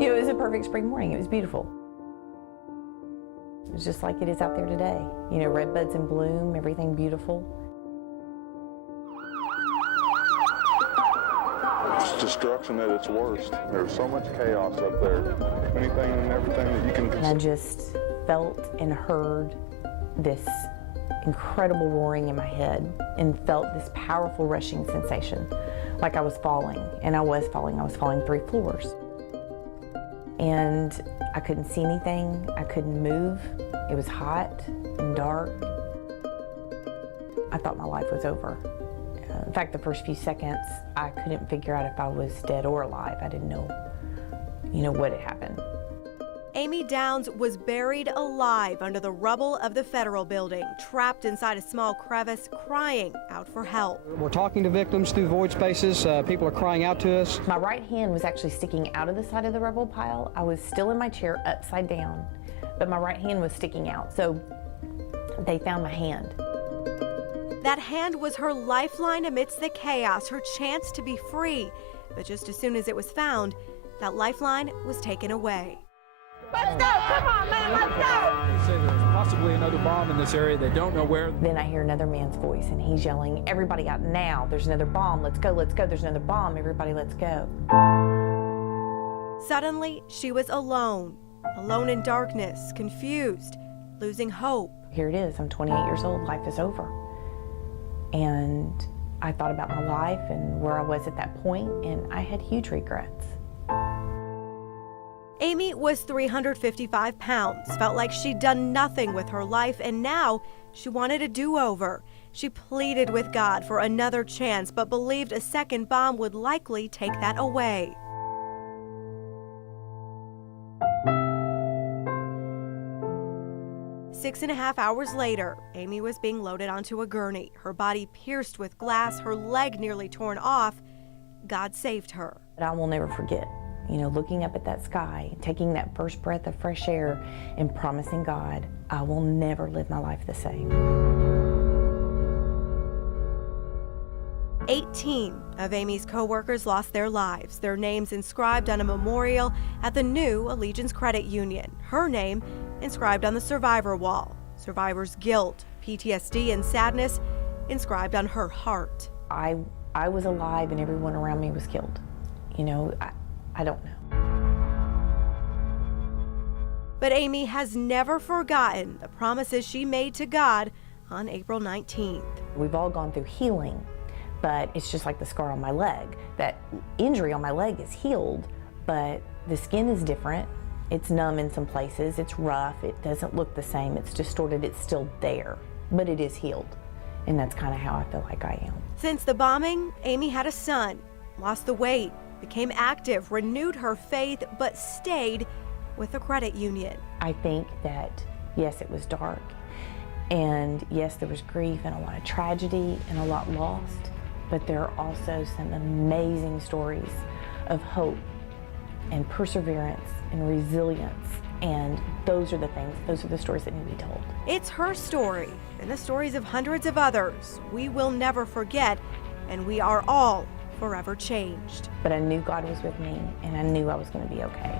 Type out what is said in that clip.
You know, it was a perfect spring morning. It was beautiful. It was just like it is out there today. You know, red buds in bloom, everything beautiful. It's destruction at its worst. There's so much chaos up there. Anything and everything that you can... And I just felt and heard this incredible roaring in my head and felt this powerful rushing sensation, like I was falling. And I was falling. I was falling 3 floors. And I couldn't see anything. I couldn't move. It was hot and dark. I thought my life was over. In fact, the first few seconds, I couldn't figure out if I was dead or alive. I didn't know, what had happened. Amy Downs was buried alive under the rubble of the Federal Building, trapped inside a small crevice, crying out for help. We're talking to victims through void spaces. People are crying out to us. My right hand was actually sticking out of the side of the rubble pile. I was still in my chair upside down, but my right hand was sticking out. So they found my hand. That hand was her lifeline amidst the chaos, her chance to be free. But just as soon as it was found, that lifeline was taken away. Let's go! Come on, man, let's go! They say there's possibly another bomb in this area. They don't know where. Then I hear another man's voice, and he's yelling, "Everybody out now! There's another bomb! Let's go, let's go! There's another bomb! Everybody, let's go!" Suddenly, she was alone in darkness, confused, losing hope. Here it is. I'm 28 years old. Life is over. And I thought about my life and where I was at that point, and I had huge regrets. Amy was 355 pounds, felt like she'd done nothing with her life, and now she wanted a do-over. She pleaded with God for another chance, but believed a second bomb would likely take that away. Six and a half hours later, Amy was being loaded onto a gurney, her body pierced with glass, her leg nearly torn off. God saved her. But I will never forget, looking up at that sky, taking that first breath of fresh air and promising God, I will never live my life the same. 18 of Amy's co-workers lost their lives, their names inscribed on a memorial at the new Allegiance Credit Union. Her name inscribed on the survivor wall. Survivor's guilt, PTSD, and sadness inscribed on her heart. I was alive and everyone around me was killed. I don't know. But Amy has never forgotten the promises she made to God on April 19th. We've all gone through healing, but it's just like the scar on my leg. That injury on my leg is healed, but the skin is different. It's numb in some places, it's rough, it doesn't look the same, it's distorted, it's still there, but it is healed. And that's kind of how I feel like I am. Since the bombing, Amy had a son, lost the weight, became active, renewed her faith, but stayed with the credit union. I think that, yes, it was dark, and yes, there was grief and a lot of tragedy and a lot lost, but there are also some amazing stories of hope and perseverance and resilience, and those are the stories that need to be told. It's her story and the stories of hundreds of others we will never forget, and we are all forever changed. But I knew God was with me, and I knew I was going to be okay.